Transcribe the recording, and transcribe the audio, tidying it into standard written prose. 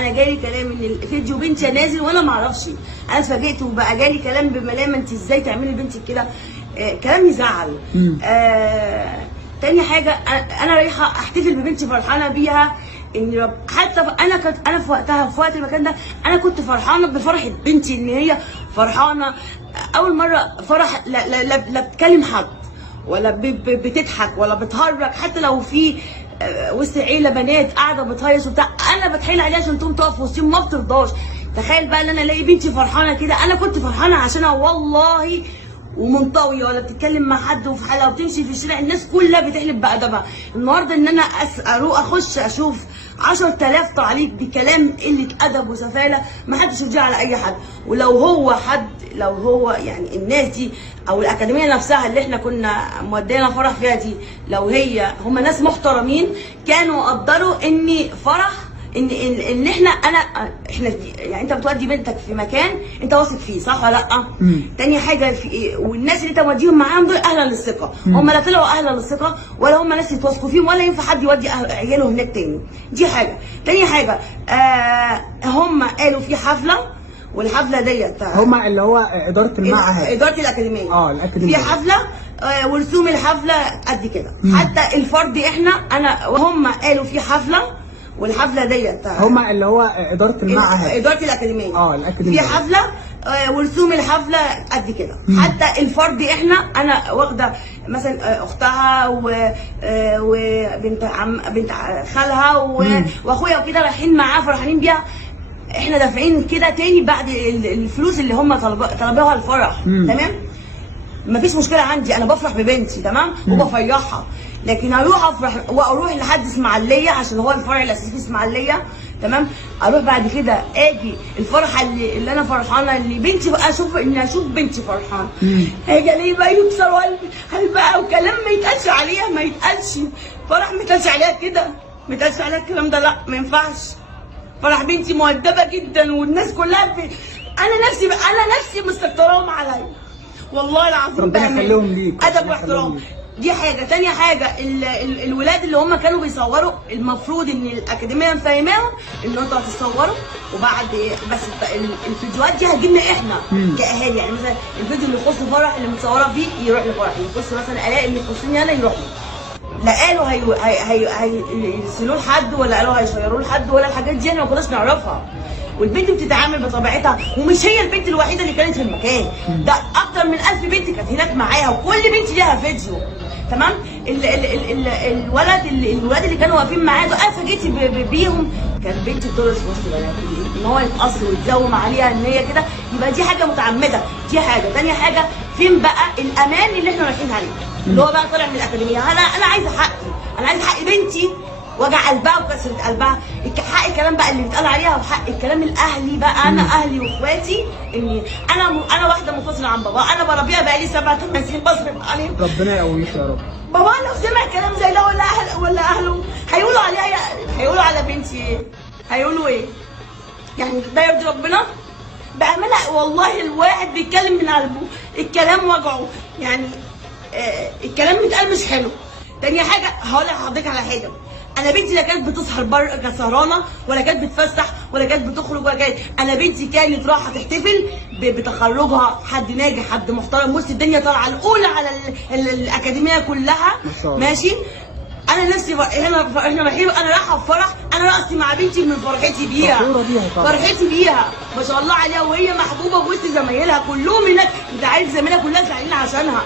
انا جالي كلام ان الفيديو بنتي نازل وانا ما اعرفش. انا اتفاجئت وبقى جالي كلام بملامه انت ازاي تعملي لبنتك كده. كلام يزعل. تاني حاجه انا رايحه احتفل ببنتي فرحانه بيها ان حتى انا في وقتها في وقت المكان ده انا كنت فرحانه بفرحه بنتي ان هي فرحانه اول مره فرح. لا بتكلم حد ولا بتضحك ولا بتهرج، حتى لو في وسط عيله بنات قاعده بتهيص وبتاع انا بتحايل عليها عشان تقوم تقف وسطهم ما بترضاش. تخيل بقى ان انا الاقي بنتي فرحانه كده، انا كنت فرحانه عشانها والله ومنطويه ولا بتتكلم مع حد وفي حاله وبتمشي في الشارع الناس كلها بتحلب بادبها. النهارده ان انا اروح اخش اشوف 10,000 تعليق بكلام قله ادب وسفاله ما حدش يرجع على اي حد. ولو هو يعني الناس دي او الاكاديميه نفسها اللي احنا كنا مودينا فرح فيها دي لو هم ناس محترمين كانوا قدروا اني فرح ان احنا يعني انت بتودي بنتك في مكان انت واثق فيه صح ولا لا؟ تاني حاجه والناس اللي انت موديهم معاهم دول اهلا للثقه. هم لا طلعوا اهلا للثقه ولا هم ناس يتواثقوا فيهم ولا ينفع حد يودي عياله هناك تاني. دي حاجه. تاني حاجه هم قالوا في حفله والحفله ديت هم اللي هو اداره المعهد اداره الاكاديميه الاكاديميه في حفله ورسوم الحفله قد كده. حتى الفرد احنا وهم قالوا في حفله والحفله ديت هم اللي هو اداره المعهد اداره الاكاديميه الاكاديميه في حفله ورسوم الحفله قد كده. حتى الفرد انا واخده مثلا اختها وبنت بنت خالها واخويا وكده رايحين معاه فرحانين بيها. احنا دافعين كده تاني بعد الفلوس اللي هم طلبوها الفرح. تمام، مفيش مشكله عندي، انا بفرح ببنتي تمام وبفرحها. لكن اروح افرح واروح لحد اسماعيليه عشان هو الفرع الاساسي في اسماعيليه تمام، اروح بعد كده اجي الفرحه اللي انا فرحانه اللي بنتي بقى اشوف بنتي فرحانه هاجي ليه بقى يكسروا قلبي بقى وكلام ما يتقالش عليها، ما يتقالش فرح ما يتقالش عليها كده، ما يتقالش عليها الكلام ده، لا ما ينفعش. فرح بنتي مؤدبه جدا والناس كلها انا نفسي مستكتراهم عليا والله العظيم. ربنا يخليهم ليك ادب واحترام. دي حاجه. تاني حاجه الولاد اللي هم كانوا بيصوروا المفروض ان الاكاديميه مفهماهم ان انتوا هتتصوروا وبعد بس الفيديوهات دي هتجيبنا احنا كاهالي. يعني مثلا الفيديو اللي يخص فرح اللي متصوره فيه يروح لفرح، اللي يخص مثلا الاء اللي يخصني انا يروح لي. لا قالوا هيرسلوه لحد ولا قالوا هيشيروه لحد ولا الحاجات دي احنا ما كناش نعرفها. والبنت بتتعامل بطبيعتها ومش هي البنت الوحيده اللي كانت في المكان ده، اكتر من 1000 بنت كانت هناك معاها وكل بنت ليها فيديو تمام. الولاد اللي كانوا واقفين معايا دول انا فاجئت بيهم. كان بنتي بترقص في وسط البنات ان هو يتقص ويتزوم عليها ان هي كده، يبقى دي حاجه متعمده. دي حاجه. تاني حاجه فين بقى الامان اللي احنا رايحين عليه اللي هو بقى طالع من الاكاديميه. انا عايزه حقي، انا عايزه حق بنتي وجع قلبها وكسرة قلبها. حق الكلام بقى اللي بيتقال عليها وحق الكلام الاهلي بقى. انا اهلي واخواتي اني انا واحده منفصله عن بابا، انا بربيها بقالي 7 8 سنين بصرف عليهم. ربنا يقويك يا رب. بابا لو سمع كلام زي ده ولا اهله هيقولوا عليها هيقولوا على بنتي ايه؟ هيقولوا ايه؟ يعني ده يرضي ربنا؟ بأمانة والله الواحد بيتكلم من قلبه، الكلام وجعه يعني. الكلام بيتقال مش حلو. تاني حاجه هقول لحضرتك على حاجه، انا بنتي لا كانت بتسهر بره كانت سهرانه ولا كانت بتفسح ولا كانت بتخرج ولا كانت. انا بنتي كانت رايحه تحتفل بتخرجها، حد ناجح حد محترم وسط الدنيا طالعه الاولى على الاكاديميه كلها ماشي. انا نفسي احنا رايحين انا رايحه في فرح، انا رقصتي مع بنتي من فرحتي بيها ما شاء الله عليها، وهي محبوبه وسط زمايلها كلهم هناك. انت عارف زمايلها كلها زعلانين عشانها.